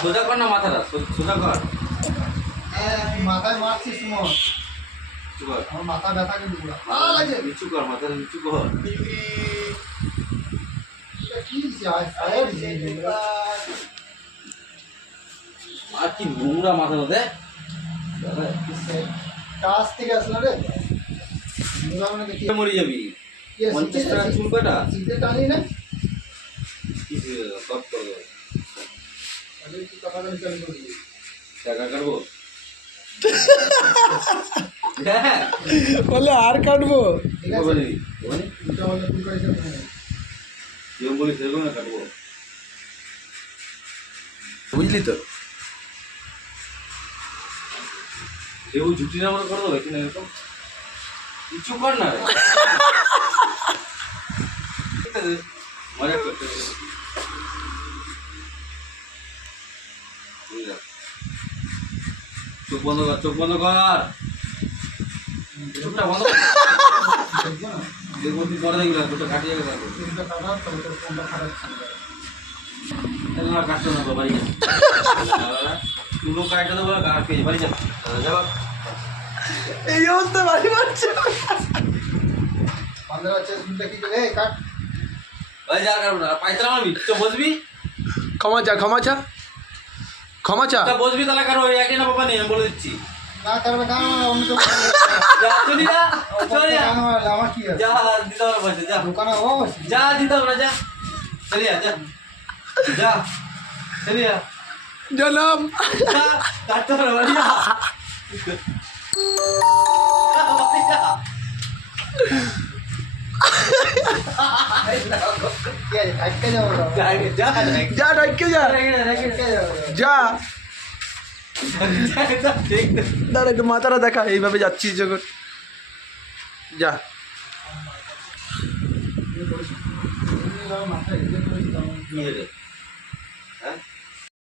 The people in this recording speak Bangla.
সোজা কর না মাথাটা, সোজা কর। মাথায় মারছিস মন, আমার মাথা ব্যথা কিন্তু পুরো ভালো লাগছে। নিচু কর, মাথাটা নিচু কর। কি যায় ফায়ার যে আর কি নোংরা মাথার মধ্যে। কাজ থেকে আসলো রে, নোংরা মানে দেখি মরে যাবি। 50 টাকা চুল কাটা শীতে টানি না সব করবো। আরে কি টাকা দাম চালু করে দিই, টাকা কাটবো। হ্যাঁ বলে আর কাটবো। ঠিক আছে দুটো আমাদের ফুল করে দিতে হবে। যেরকম বলি সেরকম না কাটবো। বুঝলি তো? যেও ঝুটি না মনে করবো এখানে এরকম কিছু কর না রে। ঠিক আছে মজা করতে চোখ বন্ধ কর, চোখ বন্ধ কর, চোখটা বন্ধ কর। দেখবো না দেখবো তুই পরে দেখবি না, তোটা কাটিয়ে গেছে। তিনটা টাকা তবে তোর ফোনটা খারাপ ছিল। না কাটতো না বাড়ি যা। তুলো কাটতে দেবো না, কাট পেয়ে বাড়ি যা। যাবা এই অবস্থা বাড়ি মারছে। বান্দর আছে শুনতে কি করে এই কাট ওই যা কাটবো না, পাইতরা মারবি তো বসবি। ক্ষমা চা, ক্ষমা চা, ক্ষমা চা। তা বসবি তাহলে কারো একই না বাবা নেই, আমি বলে দিচ্ছি। না করবে গান অন্য তো যা চলি যা, চলি যা। গান আমার কি আছে যা দিতে হবে পয়সা, যা দোকানে ও যা দিতে হবে না, যা চলি যা, যা যা চলি যা, জনাম যা কাটতে হবে না, বাড়ি যা। বাড়ি যা। কি আছে আটকে যাবো না যা, যা, যা, ডাইকে যা, আটকে যাবো যা। যা, ঠিক না। দাঁড়া একটু মাথাটা দেখা, এইভাবে যাচ্ছিস যখন। যা। মাথায় কি রে?